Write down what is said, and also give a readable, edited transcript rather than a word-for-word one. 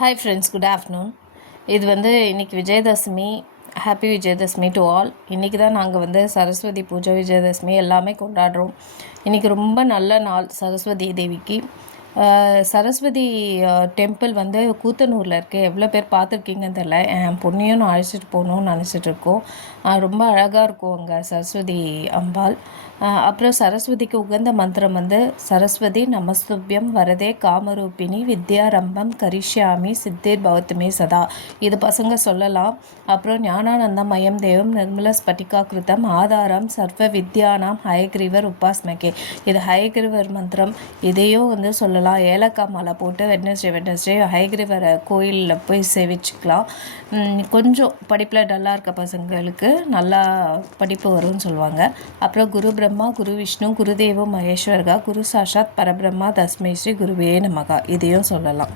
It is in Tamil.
Hi friends, good afternoon. இது இன்றைக்கி Vijayadashami. Happy Vijayadashami to all. இன்றைக்கி தான் நாங்கள் சரஸ்வதி பூஜை, விஜயதசமி எல்லாமே கொண்டாடுறோம். இன்றைக்கி ரொம்ப நல்ல நாள் சரஸ்வதி தேவிக்கு. சரஸ்வதி டெம்பிள் கூத்தனூரில் இருக்குது. எவ்வளோ பேர் பார்த்துருக்கீங்கன்னு தெரில. என் பொண்ணையும் நான் அழைச்சிட்டு போகணுன்னு நினச்சிட்ருக்கோம். ரொம்ப அழகாக இருக்கும் அங்கே சரஸ்வதி அம்பாள். அப்புறம் சரஸ்வதிக்கு உகந்த மந்திரம் சரஸ்வதி நமஸ்துபியம் வரதே காமரூபிணி வித்யாரம்பம் கரிஷ்யாமி சித்தேர் பவத்துமே சதா. இது பசங்க சொல்லலாம். அப்புறம் ஞானானந்தமயம் தேவம் நிர்மல ஸ்பட்டிகா கிருத்தம் ஆதாரம் சர்வ வித்யானாம் ஹயக்ரீவர் உபாஸ்மகே. இது ஹயக்ரீவர் மந்திரம். இதையும் சொல்லலாம். ஏலக்காய் மாலை போட்டு வெட்னஸ்டே ஹயக்ரீவரை கோயிலில் போய் சேவிச்சுக்கலாம். கொஞ்சம் படிப்பில் டல்லாக இருக்க பசங்களுக்கு நல்லா படிப்பு வரும்னு சொல்லுவாங்க. அப்புறம் குரு பிரம்மா குரு விஷ்ணு குருதேவோ மகேஸ்வரகா குரு சாஷாத் பரபிரம்மா தஸ்மை ஸ்ரீ குருவே நமகா. இதையும் சொல்லலாம்.